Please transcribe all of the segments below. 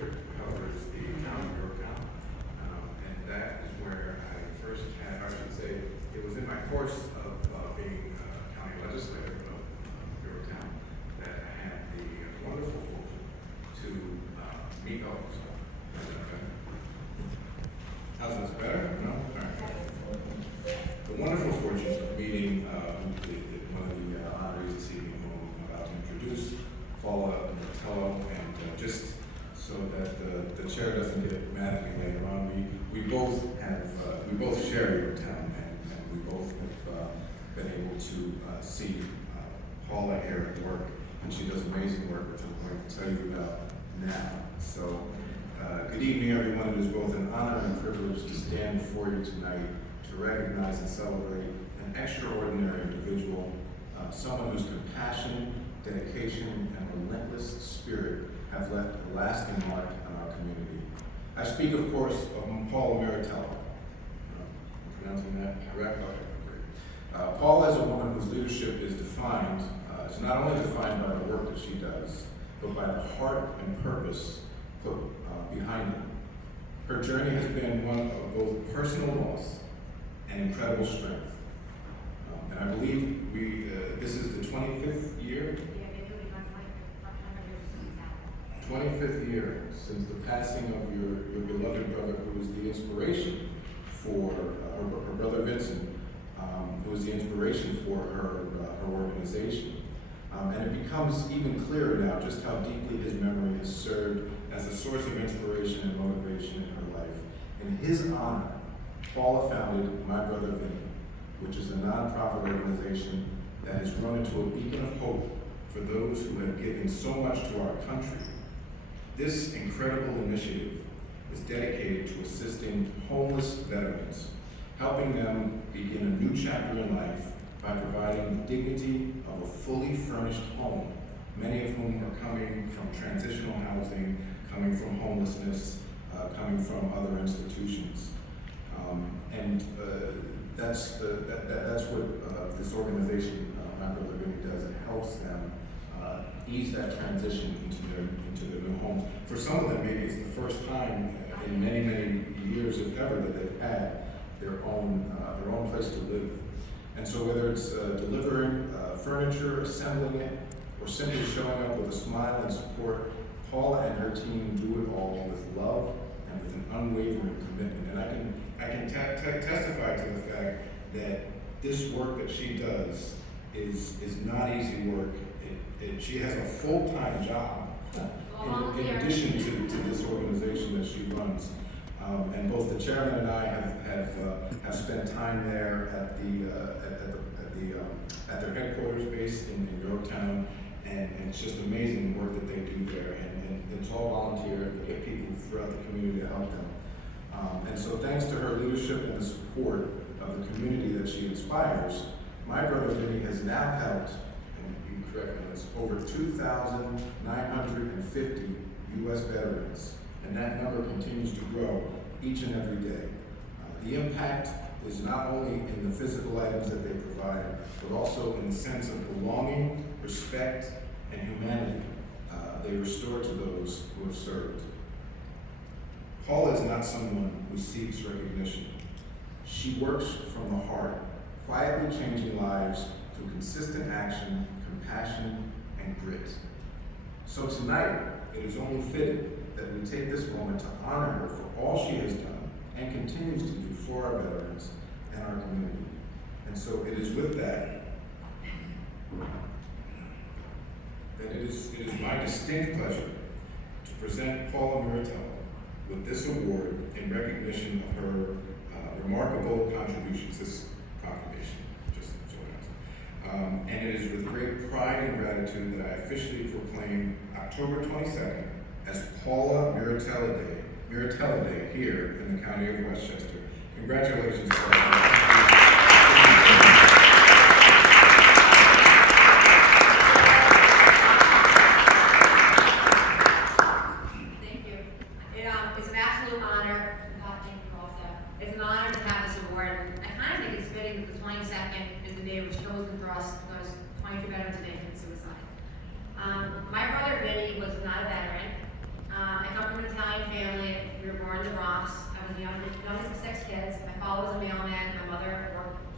district covers the town of Yorktown, and that is where I first had, I should say, it was in my course of being county legislator of Yorktown that I had the wonderful fortune to meet. Oh, sorry. How's this better? No? All right. The wonderful fortune of meeting one of the honorees this evening who I'm about to introduce, Paula Miritello, and just so that the chair doesn't get mad at me later on, we both share Yorktown, and we both have been able to see Paula here at work, and she does amazing work, which I'm going to tell you about now. So, good evening, everyone. It is both an honor and privilege to stand before you tonight to recognize and celebrate an extraordinary individual, someone whose compassion, dedication, and relentless spirit have left a lasting mark on our community. I speak, of course, of Paula Miritello. I'm pronouncing that correct? Okay, great. Paula is a woman whose leadership is not only defined by the work that she does, but by the heart and purpose put behind it. Her journey has been one of both personal loss and incredible strength. And I believe this is the 25th year? 25th year since the passing of your beloved brother, who was the inspiration for her brother Vincent, who was the inspiration for her organization. And it becomes even clearer now just how deeply his memory has served as a source of inspiration and motivation in her life. In his honor, Paula founded My Brother Vinny, which is a nonprofit organization that has grown into a beacon of hope for those who have given so much to our country. This incredible initiative is dedicated to assisting homeless veterans, helping them begin a new chapter in life by providing the dignity of a fully furnished home, many of whom are coming from transitional housing, coming from homelessness, coming from other institutions. That's what this organization, My Brother Vinny, does. It helps them ease that transition into their new homes. For some of them, maybe it's the first time in many, many years, if ever, that they've had their own place to live. And so whether it's delivering furniture, assembling it, or simply showing up with a smile and support, Paula and her team do it all with love and with an unwavering commitment. And I can testify to the fact that this work that she does is not easy work. She has a full-time job in addition to this organization that she runs. And both the chairman and I have spent time there at their headquarters based in Yorktown, and it's just amazing the work that they do there. And it's all volunteer. They get people throughout the community to help them. And so thanks to her leadership and the support of the community that she inspires, My Brother Vinny has now helped, and you correct me on this, over 2,950 U.S. veterans, and that number continues to grow each and every day. The impact is not only in the physical items that they provide, but also in the sense of belonging, respect, and humanity they restore to those who have served. Paula is not someone who seeks recognition. She works from the heart, quietly changing lives through consistent action, compassion, and grit. So tonight, it is only fitting that we take this moment to honor her for all she has done and continues to do for our veterans and our community. And so it is with that it is my distinct pleasure to present Paula Miritello with this award in recognition of her remarkable contributions, this proclamation, just so it knows. And it is with great pride and gratitude that I officially proclaim October 22nd as Paula Miritello Day here in the county of Westchester. Congratulations, Paula. It's an honor to have this award. I kind of think it's fitting that the 22nd is the day it was chosen for us because 22 veterans a day commit suicide. My brother Vinny was not a veteran. I come from a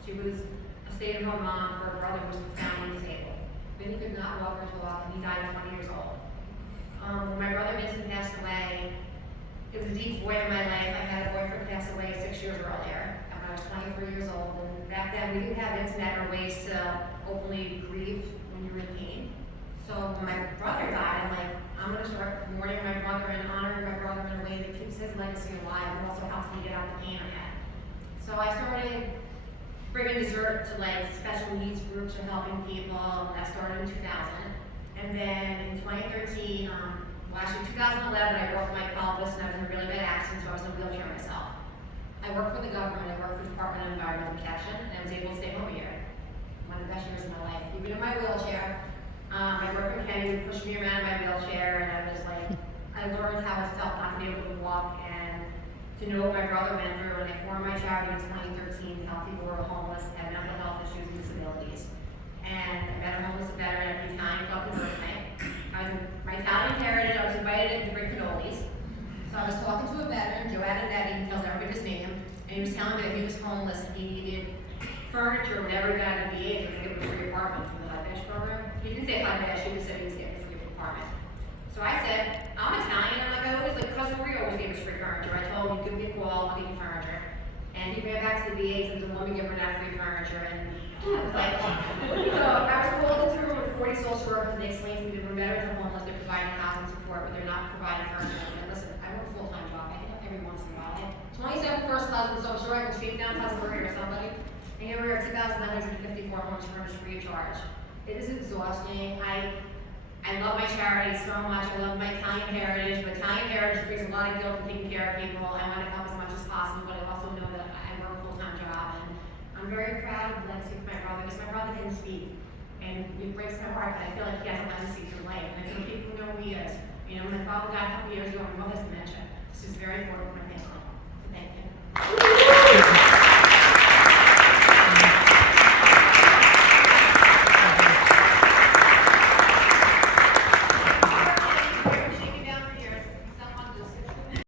She was a stay-at-home mom for a brother who was profoundly disabled. Vinny could not walk or talk, and he died at 20 years old. When my brother Vincent passed away, it was a deep void in my life. I had a boyfriend pass away 6 years earlier, when I was 23 years old, and back then we didn't have internet or ways to openly grieve when you were in pain. So when my brother died, I'm like, I'm gonna start mourning my brother and honoring my brother in a way that keeps his legacy alive and also helps me get out the pain I had. So I started bringing dessert to like special needs groups or helping people. That started in 2000. And then in 2013, actually 2011, I broke my pelvis and I was in a really bad accident, so I was in a wheelchair myself. I worked for the government, I worked for the Department of Environmental Protection, and I was able to stay home a year. One of the best years of my life, even in my wheelchair. My worker Kenny would push me around in my wheelchair, and I was like, I learned how it felt not to be able to walk and to know what my brother went through. And I formed my charity in 2013 to help people who are homeless, have mental health issues, and disabilities. And I met a homeless veteran every time, felt the birthday. My Italian heritage, I was invited to bring cannolis. So I was talking to a veteran, Joe Adenetti, he tells everybody his name, and he was telling me that he was homeless and he needed furniture whenever he got to VA to give him a free apartment through the HUD Bash program. He didn't say HUD Bash, he just said he was getting a free apartment. So I said, I'm Italian, I'm like, I always, like, Cousin Maria always gave us free furniture. I told him, give me a call, I'll give you furniture. And he ran back to the VA and said, the woman give her that free furniture, and I was like, so I was called into a room with 40 social workers, and they explained to me that when veterans are homeless, they're providing housing support, but they're not providing furniture. And listen, I work a full-time job, I get up every once in a while. I had 27 first cousins, so I'm sure I can speak down Cousin Maria or somebody. And here we are, 2,954 homes furnished free of charge. It is exhausting. I love my charity so much. I love my Italian heritage. But Italian heritage brings a lot of guilt in taking care of people. I want to help as much as possible, but I also know that I work a full-time job. And I'm very proud of the legacy of my brother, because my brother didn't speak. And it breaks my heart that I feel like he has a legacy through life. And I feel people know who he is. You know, my father died a couple years ago, my mother has dementia. This is very important for my family. So thank you.